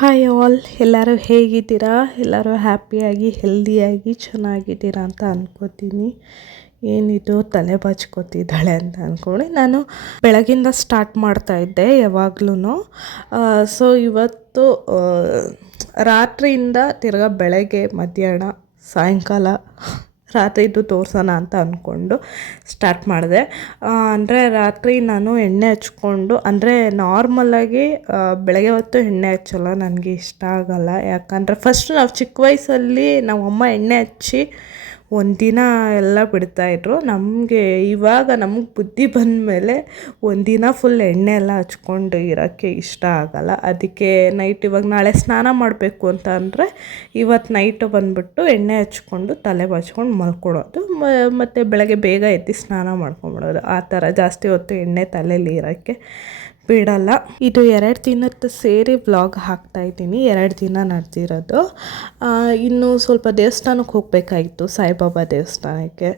Hi all, ಎಲ್ಲರೂ ಹೇಗಿದ್ದೀರಾ? ಎಲ್ಲರೂ ಹ್ಯಾಪಿಯಾಗಿ ಹೆಲ್ದಿಯಾಗಿ ಚೆನ್ನಾಗಿದ್ದೀರಾ ಅಂತ ಅನ್ಕೋತೀನಿ. ಏನಿದು ತಲೆ ಬಾಚ್ಕೋತಿದ್ದಾಳೆ ಅಂತ ಅಂದ್ಕೊಂಡು ನಾನು ಬೆಳಗಿಂದ ಸ್ಟಾರ್ಟ್ ಮಾಡ್ತಾಯಿದ್ದೆ ಯಾವಾಗ್ಲೂ. ಸೊ ಇವತ್ತು ರಾತ್ರಿಯಿಂದ ತಿರ್ಗಾ ಬೆಳಗ್ಗೆ ಮಧ್ಯಾಹ್ನ ಸಾಯಂಕಾಲ ರಾತ್ರಿದು ತೋರಿಸೋಣ ಅಂತ ಅಂದ್ಕೊಂಡು ಸ್ಟಾರ್ಟ್ ಮಾಡಿದೆ. ಅಂದರೆ ರಾತ್ರಿ ನಾನು ಎಣ್ಣೆ ಹಚ್ಕೊಂಡು, ಅಂದರೆ ನಾರ್ಮಲಾಗಿ ಬೆಳಗ್ಗೆ ಹೊತ್ತು ಎಣ್ಣೆ ಹಚ್ಚಲ್ಲ, ನನಗೆ ಇಷ್ಟ ಆಗಲ್ಲ. ಯಾಕಂದರೆ ಫಸ್ಟ್ ನಾವು ಚಿಕ್ಕ ವಯಸ್ಸಲ್ಲಿ ನಾವು ಅಮ್ಮ ಎಣ್ಣೆ ಹಚ್ಚಿ ಒಂದಿನ ಎಲ್ಲ ಬಿಡ್ತಾಯಿದ್ರು. ನಮಗೆ ಇವಾಗ ನಮಗೆ ಬುದ್ಧಿ ಬಂದಮೇಲೆ ಒಂದಿನ ಫುಲ್ ಎಣ್ಣೆ ಎಲ್ಲ ಹಚ್ಕೊಂಡು ಇರೋಕ್ಕೆ ಇಷ್ಟ ಆಗಲ್ಲ. ಅದಕ್ಕೆ ನೈಟ್ ಇವಾಗ ನಾಳೆ ಸ್ನಾನ ಮಾಡಬೇಕು ಅಂತ ಅಂದರೆ ಇವತ್ತು ನೈಟು ಬಂದುಬಿಟ್ಟು ಎಣ್ಣೆ ಹಚ್ಕೊಂಡು ತಲೆ ಬಾಚ್ಕೊಂಡು ಮಲ್ಕೊಳ್ಳೋದು, ಮತ್ತು ಬೆಳಗ್ಗೆ ಬೇಗ ಎದ್ದು ಸ್ನಾನ ಮಾಡ್ಕೊಂಬಿಡೋದು. ಆ ಥರ ಜಾಸ್ತಿ ಹೊತ್ತು ಎಣ್ಣೆ ತಲೆಯಲ್ಲಿ ಇರೋಕ್ಕೆ ಬಿಡಲ್ಲ. ಇದು 2 ದಿನದ್ದು ಸೇರಿ ವ್ಲಾಗ್ ಹಾಕ್ತಾಯಿದ್ದೀನಿ. 2 ದಿನ ನಡೆದಿರೋದು. ಇನ್ನು ಸ್ವಲ್ಪ ದೇವಸ್ಥಾನಕ್ಕೆ ಹೋಗಬೇಕಾಗಿತ್ತು, ಸಾಯಿಬಾಬಾ ದೇವಸ್ಥಾನಕ್ಕೆ.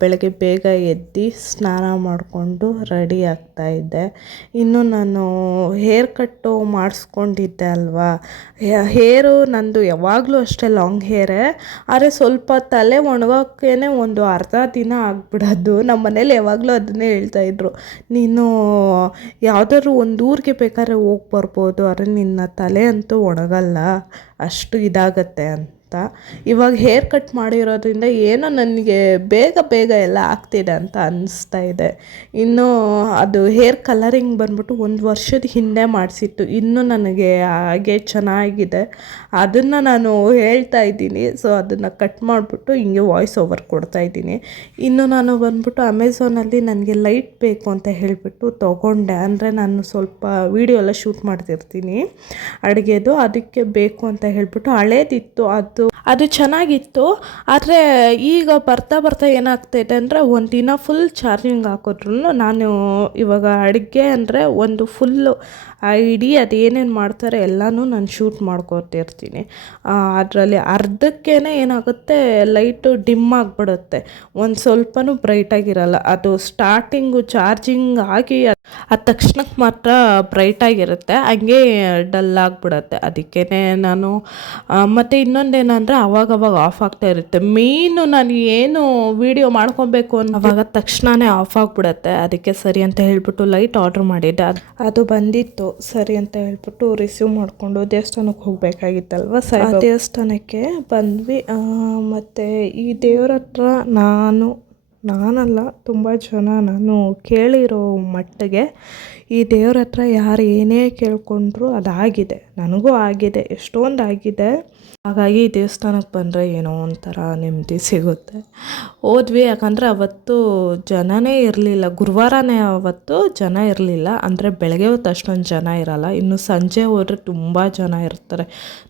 ಬೆಳಗ್ಗೆ ಬೇಗ ಎದ್ದು ಸ್ನಾನ ಮಾಡಿಕೊಂಡು ರೆಡಿ ಆಗ್ತಾಯಿದ್ದೆ. ಇನ್ನು ನಾನು ಹೇರ್ ಕಟ್ಟು ಮಾಡಿಸ್ಕೊಂಡಿದ್ದೆ ಅಲ್ವಾ, ಹೇರು ನಂದು ಯಾವಾಗಲೂ ಅಷ್ಟೇ ಲಾಂಗ್ ಹೇರೇ. ಆದರೆ ಸ್ವಲ್ಪ ತಲೆ ಒಣಗೋಕ್ಕೇ ಒಂದು ಅರ್ಧ ದಿನ ಆಗಿಬಿಡೋದು. ನಮ್ಮ ಮನೇಲಿ ಯಾವಾಗಲೂ ಅದನ್ನೇ ಹೇಳ್ತಾಯಿದ್ರು, ನೀನು ಯಾವುದಾದ್ರು ಒಂದು ಊರಿಗೆ ಬೇಕಾದ್ರೆ ಹೋಗಿ ಬರ್ಬೋದು, ಆದರೆ ನಿನ್ನ ತಲೆ ಅಂತೂ ಒಣಗಲ್ಲ, ಅಷ್ಟು ಇದಾಗತ್ತೆ ಅಂತ. ಇವಾಗ ಹೇರ್ ಕಟ್ ಮಾಡಿರೋದ್ರಿಂದ ಏನೋ ನನಗೆ ಬೇಗ ಎಲ್ಲ ಆಗ್ತಿದೆ ಅಂತ ಅನ್ನಿಸ್ತಾ ಇದೆ. ಇನ್ನು ಅದು ಹೇರ್ ಕಲರಿಂಗ್ ಬಂದ್ಬಿಟ್ಟು 1 ವರ್ಷದ ಹಿಂದೆ ಮಾಡಿಸಿತ್ತು, ಇನ್ನೂ ನನಗೆ ಹಾಗೆ ಚೆನ್ನಾಗಿದೆ. ಅದನ್ನು ನಾನು ಹೇಳ್ತಾ ಇದ್ದೀನಿ. ಸೊ ಅದನ್ನು ಕಟ್ ಮಾಡಿಬಿಟ್ಟು ಹಿಂಗೆ ವಾಯ್ಸ್ ಓವರ್ ಕೊಡ್ತಾಯಿದ್ದೀನಿ. ಇನ್ನು ನಾನು ಬಂದ್ಬಿಟ್ಟು ಅಮೆಝಾನಲ್ಲಿ ನನಗೆ ಲೈಟ್ ಬೇಕು ಅಂತ ಹೇಳಿಬಿಟ್ಟು ತೊಗೊಂಡೆ. ಅಂದರೆ ನಾನು ಸ್ವಲ್ಪ ವೀಡಿಯೋ ಎಲ್ಲ ಶೂಟ್ ಮಾಡ್ತಿರ್ತೀನಿ ಅಡುಗೆದು, ಅದಕ್ಕೆ ಬೇಕು ಅಂತ ಹೇಳಿಬಿಟ್ಟು. ಹಳೇದಿತ್ತು, ಅದು ಚೆನ್ನಾಗಿತ್ತು. ಆದರೆ ಈಗ ಬರ್ತಾ ಏನಾಗ್ತಾಯಿದೆ ಅಂದರೆ ಒಂದು ದಿನ ಫುಲ್ ಚಾರ್ಜಿಂಗ್ ಹಾಕಿದ್ರು ನಾನು ಇವಾಗ ಅಡುಗೆ ಅಂದರೆ ಒಂದು ಫುಲ್ಲು ಇಡೀ ಅದೇನೇನು ಮಾಡ್ತಾರೆ ಎಲ್ಲನೂ ನಾನು ಶೂಟ್ ಮಾಡ್ಕೊತಿರ್ತೀನಿ. ಅದರಲ್ಲಿ ಅರ್ಧಕ್ಕೇ ಏನಾಗುತ್ತೆ, ಲೈಟು ಡಿಮ್ ಆಗಿಬಿಡುತ್ತೆ, ಒಂದು ಸ್ವಲ್ಪನೂ ಬ್ರೈಟಾಗಿರಲ್ಲ. ಅದು ಸ್ಟಾರ್ಟಿಂಗು ಚಾರ್ಜಿಂಗ್ ಆಗಿ ಅದ ತಕ್ಷಣಕ್ಕೆ ಮಾತ್ರ ಬ್ರೈಟಾಗಿರುತ್ತೆ, ಹಂಗೆ ಡಲ್ ಆಗಿಬಿಡುತ್ತೆ. ಅದಕ್ಕೇ ನಾನು ಮತ್ತು ಇನ್ನೊಂದೇನೆಂದರೆ ಅವಾಗವಾಗ ಆಫ್ ಆಗ್ತಾ ಇರುತ್ತೆ. ಮೇಯ್ನು ನಾನು ಏನು ವೀಡಿಯೋ ಮಾಡ್ಕೊಬೇಕು ಅವಾಗ ತಕ್ಷಣವೇ ಆಫ್ ಆಗಿಬಿಡುತ್ತೆ. ಅದಕ್ಕೆ ಸರಿ ಅಂತ ಹೇಳ್ಬಿಟ್ಟು ಲೈಟ್ ಆರ್ಡ್ರ್ ಮಾಡಿದ್ದೆ. ಅದು ಬಂದಿತ್ತು. ಸರಿ ಅಂತ ಹೇಳ್ಬಿಟ್ಟು ರಿಸೀವ್ ಮಾಡಿಕೊಂಡು ದೇವಸ್ಥಾನಕ್ಕೆ ಹೋಗಬೇಕಾಗಿತ್ತಲ್ವ, ದೇವಸ್ಥಾನಕ್ಕೆ ಬಂದ್ವಿ. ಮತ್ತು ಈ ದೇವ್ರ ಹತ್ರ ನಾನಲ್ಲ, ತುಂಬ ಜನ ನಾನು ಕೇಳಿರೋ ಮಟ್ಟಿಗೆ ಈ ದೇವ್ರ ಹತ್ರ ಯಾರು ಏನೇ ಕೇಳ್ಕೊಂಡ್ರು ಅದಾಗಿದೆ. ನನಗೂ ಆಗಿದೆ, ಎಷ್ಟೊಂದು ಆಗಿದೆ. ಹಾಗಾಗಿ ಈ ದೇವಸ್ಥಾನಕ್ಕೆ ಬಂದರೆ ಏನೋ ಒಂಥರ ನೆಮ್ಮದಿ ಸಿಗುತ್ತೆ. ಹೋದ್ವಿ, ಯಾಕಂದರೆ ಅವತ್ತು ಜನನೇ ಇರಲಿಲ್ಲ. ಗುರುವಾರನೇ ಅವತ್ತು ಜನ ಇರಲಿಲ್ಲ. ಅಂದರೆ ಬೆಳಗ್ಗೆ ಹೊತ್ತು ಅಷ್ಟೊಂದು ಜನ ಇರಲ್ಲ. ಇನ್ನು ಸಂಜೆ ಹೋದರೆ ತುಂಬ ಜನ ಇರ್ತಾರೆ,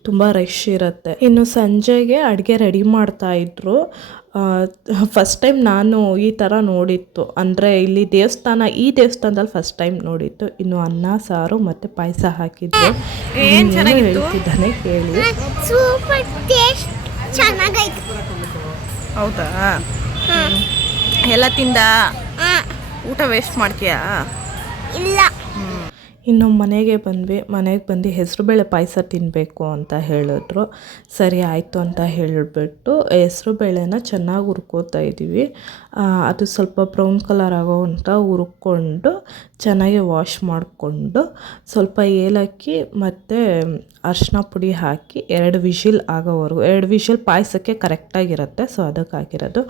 ತುಂಬ ರಶ್ ಇರುತ್ತೆ. ಇನ್ನು ಸಂಜೆಗೆ ಅಡುಗೆ ರೆಡಿ ಮಾಡ್ತಾಯಿದ್ರು. ಫಸ್ಟ್ ಟೈಮ್ ನಾನು ಈ ಥರ ನೋಡಿತ್ತು. ಅಂದರೆ ಇಲ್ಲಿ ಈ ದೇವಸ್ಥಾನದಲ್ಲಿ ಫಸ್ಟ್ ಟೈಮ್ ನೋಡಿತ್ತು. ಇನ್ನು ಅನ್ನ ಸಾರು ಮತ್ತು ಪಾಯಸ ಹಾಕಿದ್ರು. ಏನು ಹೇಳ್ತಿದ್ದಾನೆ ಕೇಳಿ. ಸೂಪರ್ ಟೇಸ್ಟ್, ಚೆನ್ನಾಗೈತೆ. ಹೌದಾ? ಎಲ್ಲ ತಿಂದ ಊಟ ವೇಸ್ಟ್ ಮಾಡ್ತೀಯಾ? ಇಲ್ಲ. ಇನ್ನು ಮನೆಗೆ ಬಂದು ಹೆಸರುಬೇಳೆ ಪಾಯಸ ತಿನ್ನಬೇಕು ಅಂತ ಹೇಳಿದ್ರು. ಸರಿ ಆಯಿತು ಅಂತ ಹೇಳಿಬಿಟ್ಟು ಹೆಸರುಬೇಳೆನ ಚೆನ್ನಾಗಿ ಹುರ್ಕೋತಾ ಇದ್ದೀವಿ. ಅದು ಸ್ವಲ್ಪ ಬ್ರೌನ್ ಕಲರ್ ಆಗೋ ಅಂತ ಹುರ್ಕೊಂಡು ಚೆನ್ನಾಗಿ ವಾಶ್ ಮಾಡಿಕೊಂಡು ಸ್ವಲ್ಪ ಏಲಕ್ಕಿ ಮತ್ತು ಅರಿಶಿನ ಪುಡಿ ಹಾಕಿ 2 ವಿಷಿಲ್ ಆಗೋವರೆಗೂ, 2 ವಿಷಿಲ್ ಪಾಯಸಕ್ಕೆ ಕರೆಕ್ಟಾಗಿರುತ್ತೆ. ಸೊ ಅದಕ್ಕೆ ಹಾಕಿರೋದು.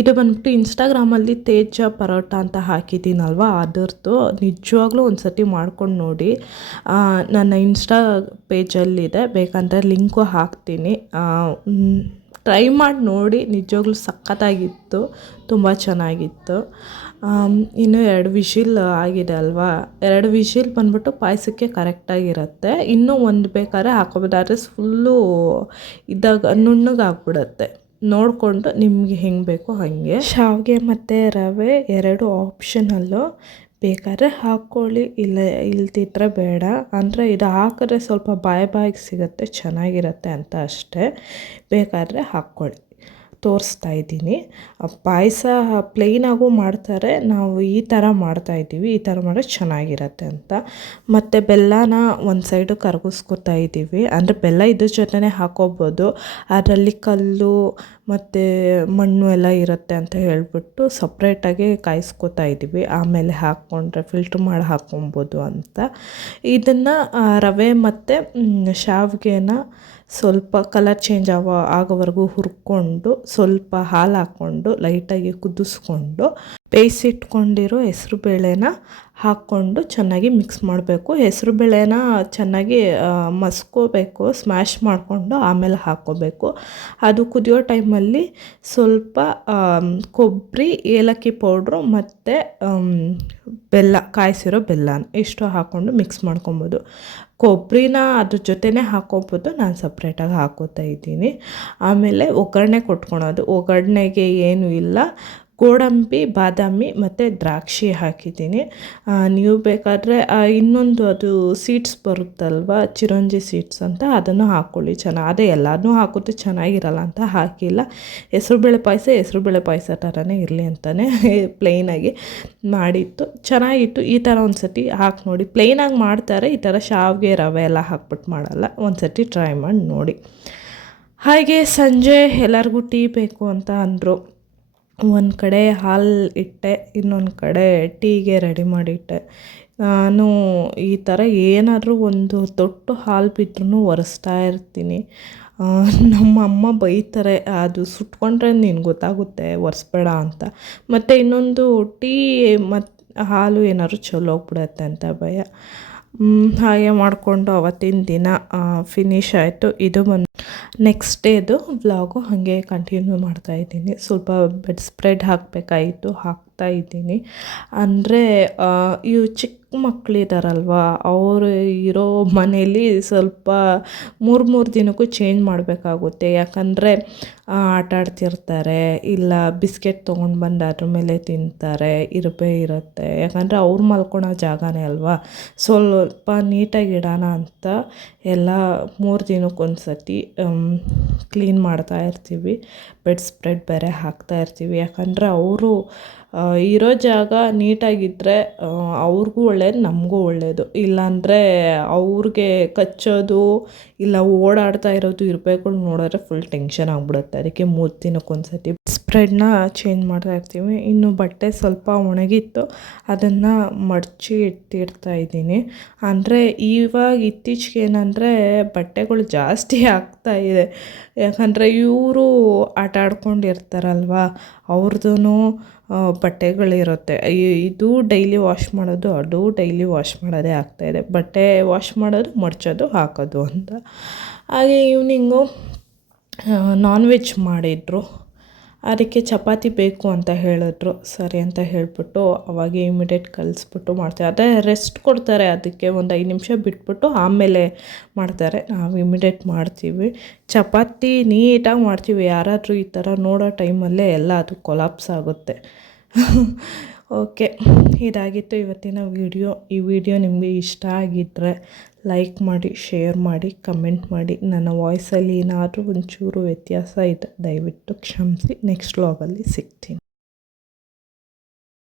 ಇದು ಬಂದ್ಬಿಟ್ಟು ಇನ್ಸ್ಟಾಗ್ರಾಮಲ್ಲಿ ತೇಜ ಪರೋಟ ಅಂತ ಹಾಕಿದ್ದೀನಲ್ವ, ಅದರದ್ದು ನಿಜವಾಗ್ಲೂ ಒಂದು ಸತಿ ಮಾಡ್ಕೊಂಡು ನೋಡಿ. ನನ್ನ ಇನ್ಸ್ಟಾ ಪೇಜಲ್ಲಿದೆ, ಬೇಕಂದರೆ ಲಿಂಕು ಹಾಕ್ತೀನಿ, ಟ್ರೈ ಮಾಡಿ ನೋಡಿ. ನಿಜವಾಗ್ಲೂ ಸಖತ್ತಾಗಿತ್ತು, ತುಂಬ ಚೆನ್ನಾಗಿತ್ತು. ಇನ್ನು 2 ವಿಷಿಲ್ ಆಗಿದೆ ಅಲ್ವಾ, 2 ವಿಷಿಲ್ ಬಂದ್ಬಿಟ್ಟು ಪಾಯಸಕ್ಕೆ ಕರೆಕ್ಟಾಗಿರುತ್ತೆ. ಇನ್ನೂ ಒಂದು ಬೇಕಾದ್ರೆ ಹಾಕೋಬೋದು, ಆದರೆ ಫುಲ್ಲು ನುಣ್ಣಗಾಗ್ಬಿಡುತ್ತೆ. ನೋಡಿಕೊಂಡು ನಿಮಗೆ ಹೆಂಗೆ ಬೇಕೋ ಹಾಗೆ. ಶಾವಿಗೆ ಮತ್ತು ರವೆ 2 ಆಪ್ಷನಲ್ಲು, ಬೇಕಾದ್ರೆ ಹಾಕ್ಕೊಳ್ಳಿ, ಇಲ್ದಿದ್ರೆ ಬೇಡ. ಅಂದರೆ ಇದು ಹಾಕಿದ್ರೆ ಸ್ವಲ್ಪ ಬಾಯಿಗೆ ಸಿಗುತ್ತೆ, ಚೆನ್ನಾಗಿರುತ್ತೆ ಅಂತ ಅಷ್ಟೇ. ಬೇಕಾದರೆ ಹಾಕ್ಕೊಳ್ಳಿ. ತೋರಿಸ್ತಾ ಇದ್ದೀನಿ. ಪಾಯಸ ಪ್ಲೇನಾಗೂ ಮಾಡ್ತಾರೆ, ನಾವು ಈ ಥರ ಮಾಡ್ತಾಯಿದ್ದೀವಿ. ಈ ಥರ ಮಾಡಿದ್ರೆ ಚೆನ್ನಾಗಿರತ್ತೆ ಅಂತ. ಮತ್ತು ಬೆಲ್ಲನ ಒಂದು ಸೈಡು ಕರಗಿಸ್ಕೊತಾ ಇದ್ದೀವಿ. ಅಂದರೆ ಬೆಲ್ಲ ಇದ್ರ ಜೊತೆನೇ ಹಾಕೋಬೋದು, ಅದರಲ್ಲಿ ಕಲ್ಲು ಮತ್ತು ಮಣ್ಣು ಎಲ್ಲ ಇರುತ್ತೆ ಅಂತ ಹೇಳ್ಬಿಟ್ಟು ಸಪ್ರೇಟಾಗಿ ಕಾಯಿಸ್ಕೊತಾ ಇದ್ದೀವಿ. ಆಮೇಲೆ ಹಾಕ್ಕೊಂಡ್ರೆ ಫಿಲ್ಟ್ರ್ ಮಾಡಿ ಹಾಕ್ಕೊಬೋದು ಅಂತ. ಇದನ್ನು ರವೆ ಮತ್ತು ಶಾವಿಗೆನ ಸ್ವಲ್ಪ ಕಲರ್ ಚೇಂಜ್ ಆಗೋವರೆಗೂ ಹುರ್ಕೊಂಡು ಸ್ವಲ್ಪ ಹಾಲು ಹಾಕ್ಕೊಂಡು ಲೈಟಾಗಿ ಕುದಿಸ್ಕೊಂಡು ಬೇಯಿಸಿಟ್ಕೊಂಡಿರೋ ಹೆಸ್ರುಬೇಳೆನ ಹಾಕ್ಕೊಂಡು ಚೆನ್ನಾಗಿ ಮಿಕ್ಸ್ ಮಾಡಬೇಕು. ಹೆಸ್ರುಬೇಳೆನ ಚೆನ್ನಾಗಿ ಮಸ್ಕೋಬೇಕು, ಸ್ಮ್ಯಾಶ್ ಮಾಡಿಕೊಂಡು ಆಮೇಲೆ ಹಾಕ್ಕೋಬೇಕು. ಅದು ಕುದಿಯೋ ಟೈಮಲ್ಲಿ ಸ್ವಲ್ಪ ಕೊಬ್ಬರಿ, ಏಲಕ್ಕಿ ಪೌಡ್ರು ಮತ್ತು ಬೆಲ್ಲ, ಕಾಯಿಸಿರೋ ಬೆಲ್ಲನ ಇಷ್ಟು ಹಾಕ್ಕೊಂಡು ಮಿಕ್ಸ್ ಮಾಡ್ಕೊಬೋದು. ಕೊಬ್ಬರಿನ ಅದ್ರ ಜೊತೆನೇ ಹಾಕ್ಕೊಬೋದು, ನಾನು ಸಪ್ರೇಟಾಗಿ ಹಾಕ್ಕೋತಾ ಇದ್ದೀನಿ. ಆಮೇಲೆ ಒಗ್ಗರಣೆ ಕೊಟ್ಕೊಳೋದು. ಒಗ್ಗರಣೆಗೆ ಏನೂ ಇಲ್ಲ, ಗೋಡಂಬಿ, ಬಾದಾಮಿ ಮತ್ತು ದ್ರಾಕ್ಷಿ ಹಾಕಿದ್ದೀನಿ. ನೀವು ಬೇಕಾದರೆ ಇನ್ನೊಂದು ಅದು ಸೀಡ್ಸ್ ಬರುತ್ತಲ್ವ, ಚಿರೋಂಜಿ ಸೀಡ್ಸ್ ಅಂತ, ಅದನ್ನು ಹಾಕ್ಕೊಳ್ಳಿ. ಅದೇ ಎಲ್ಲನೂ ಹಾಕಿದ್ರೆ ಚೆನ್ನಾಗಿರಲ್ಲ ಅಂತ ಹಾಕಿಲ್ಲ. ಹೆಸ್ರುಬೇಳೆ ಪಾಯಸ ಥರನೇ ಇರಲಿ ಅಂತಲೇ ಪ್ಲೈನಾಗಿ ಮಾಡಿತ್ತು, ಚೆನ್ನಾಗಿತ್ತು. ಈ ಥರ ಒಂದು ಸತಿ ಹಾಕಿ ನೋಡಿ. ಪ್ಲೈನಾಗಿ ಮಾಡ್ತಾರೆ, ಈ ಥರ ಶಾವಿಗೆ ರವೆ ಎಲ್ಲ ಹಾಕ್ಬಿಟ್ಟು ಮಾಡಲ್ಲ. ಒಂದು ಸತಿ ಟ್ರೈ ಮಾಡಿ ನೋಡಿ. ಹಾಗೆ ಸಂಜೆ ಎಲ್ಲರಿಗೂ ಟೀ ಬೇಕು ಅಂತ ಅಂದರು. ಒಂದು ಕಡೆ ಹಾಲು ಇಟ್ಟೆ, ಇನ್ನೊಂದು ಕಡೆ ಟೀಗೆ ರೆಡಿ ಮಾಡಿಟ್ಟೆ. ನಾನು ಈ ಥರ ಏನಾದರೂ ಒಂದು ತೊಟ್ಟು ಹಾಲು ಬಿದ್ರೂ ಒರೆಸ್ತಾ ಇರ್ತೀನಿ. ನಮ್ಮ ಅಮ್ಮ ಬೈತಾರೆ, ಅದು ಸುಟ್ಕೊಂಡ್ರೆ ನಿನಗೆ ಗೊತ್ತಾಗುತ್ತೆ ಒರೆಸ್ಬೇಡ ಅಂತ. ಮತ್ತು ಇನ್ನೊಂದು ಟೀ ಮತ್ತು ಹಾಲು ಏನಾದ್ರು ಚಲೋಗ್ಬಿಡತ್ತೆ ಅಂತ ಭಯ. ಹಾಗೆ ಮಾಡಿಕೊಂಡು ಅವತ್ತಿನ ದಿನ ಫಿನಿಶ್ ಆಯಿತು. ಇದು ನೆಕ್ಸ್ಟ್ ಡೇದು ವ್ಲಾಗು ಹಾಗೆ ಕಂಟಿನ್ಯೂ ಮಾಡ್ತಾಯಿದ್ದೀನಿ. ಸ್ವಲ್ಪ ಬೆಡ್ ಸ್ಪ್ರೆಡ್ ಹಾಕಬೇಕಾಯಿತು, ಹಾಕ್ತಾಯಿದ್ದೀನಿ. ಅಂದರೆ ಇವು ಚಿಕ್ಕ ಮಕ್ಕಳಿದಾರಲ್ವ, ಅವರು ಇರೋ ಮನೇಲಿ ಸ್ವಲ್ಪ 3 ದಿನಕ್ಕೂ ಚೇಂಜ್ ಮಾಡಬೇಕಾಗುತ್ತೆ. ಯಾಕಂದರೆ ಆಟ ಆಡ್ತಿರ್ತಾರೆ, ಇಲ್ಲ ಬಿಸ್ಕೆಟ್ ತೊಗೊಂಡು ಬಂದು ಅದ್ರ ಮೇಲೆ ತಿಂತಾರೆ, ಇರುತ್ತೆ. ಯಾಕಂದರೆ ಅವ್ರು ಮಲ್ಕೊಳೋ ಜಾಗನೇ ಅಲ್ವಾ, ಸ್ವಲ್ಪ ನೀಟಾಗಿ ಇಡೋಣ ಅಂತ ಎಲ್ಲ 3 ದಿನಕ್ಕೊಂದು ಸತಿ ಕ್ಲೀನ್ ಮಾಡ್ತಾಯಿರ್ತೀವಿ. ಬೆಡ್ ಸ್ಪ್ರೆಡ್ ಬೇರೆ ಹಾಕ್ತಾಯಿರ್ತೀವಿ. ಯಾಕಂದರೆ ಅವರು ಇರೋ ಜಾಗ ನೀಟಾಗಿದ್ದರೆ ಅವ್ರಿಗೂ ಒಳ್ಳೇದು, ನಮಗೂ ಒಳ್ಳೆಯದು. ಇಲ್ಲಾಂದರೆ ಅವ್ರಿಗೆ ಕಚ್ಚೋದು ಇಲ್ಲ ಓಡಾಡ್ತಾ ಇರೋದು ಇರಬೇಕು ನೋಡಿದ್ರೆ ಫುಲ್ ಟೆನ್ಷನ್ ಆಗಿಬಿಡುತ್ತೆ. ಅದಕ್ಕೆ 3 ದಿನಕ್ಕೊಂದು ಸತಿ ಸ್ಪ್ರೆಡ್ನ ಚೇಂಜ್ ಮಾಡ್ತಾಯಿರ್ತೀವಿ. ಇನ್ನು ಬಟ್ಟೆ ಸ್ವಲ್ಪ ಒಣಗಿತ್ತು, ಅದನ್ನು ಮಡಚಿ ಇಟ್ಟಿರ್ತಾಯಿದ್ದೀನಿ. ಅಂದರೆ ಇವಾಗ ಇತ್ತೀಚೆಗೆ ಏನಂದರೆ ಬಟ್ಟೆಗಳು ಜಾಸ್ತಿ ಆಗ್ತಾಯಿದೆ. ಯಾಕಂದರೆ ಇವರು ಆಟ ಆಡ್ಕೊಂಡಿರ್ತಾರಲ್ವ, ಅವ್ರದ್ದು ಬಟ್ಟೆಗಳಿರುತ್ತೆ. ಇದು ಡೈಲಿ ವಾಶ್ ಮಾಡೋದು, ಅದು ಡೈಲಿ ವಾಶ್ ಮಾಡೋದೇ ಆಗ್ತಾಯಿದೆ. ಬಟ್ಟೆ ವಾಶ್ ಮಾಡೋದು, ಮಡಚೋದು, ಹಾಕೋದು ಅಂತ. ಹಾಗೆ ಈವ್ನಿಂಗು ನಾನ್ ವೆಜ್ ಮಾಡಿದರು. ಅದಕ್ಕೆ ಚಪಾತಿ ಬೇಕು ಅಂತ ಹೇಳಿದ್ರು. ಸರಿ ಅಂತ ಹೇಳಿಬಿಟ್ಟು ಅವಾಗೆ ಇಮಿಡಿಯೇಟ್ ಕಲಿಸ್ಬಿಟ್ಟು ಮಾಡ್ತಾರೆ. ಅದೇ ರೆಸ್ಟ್ ಕೊಡ್ತಾರೆ, ಅದಕ್ಕೆ ಒಂದು 5 ನಿಮಿಷ ಬಿಟ್ಬಿಟ್ಟು ಆಮೇಲೆ ಮಾಡ್ತಾರೆ. ನಾವು ಇಮಿಡಿಯೇಟ್ ಮಾಡ್ತೀವಿ. ಚಪಾತಿ ನೀಟಾಗಿ ಮಾಡ್ತೀವಿ. ಯಾರಾದರೂ ಈ ಥರ ನೋಡೋ ಟೈಮಲ್ಲೇ ಎಲ್ಲ ಅದು ಕೊಲಾಪ್ಸ್ ಆಗುತ್ತೆ. ಓಕೆ, ಇದಾಗಿತ್ತು ಇವತ್ತಿನ ವಿಡಿಯೋ. ಈ ವಿಡಿಯೋ ನಿಮಗೆ ಇಷ್ಟ ಆಗಿದ್ದರೆ ಲೈಕ್ ಮಾಡಿ, ಶೇರ್ ಮಾಡಿ, ಕಮೆಂಟ್ ಮಾಡಿ. ನನ್ನ ವಾಯ್ಸಲ್ಲಿ ಏನಾದರೂ ಒಂಚೂರು ವ್ಯತ್ಯಾಸ ಇದೆ ದಯವಿಟ್ಟು ಕ್ಷಮಿಸಿ. ನೆಕ್ಸ್ಟ್ ವ್ಲಾಗಲ್ಲಿ ಸಿಗ್ತೀನಿ.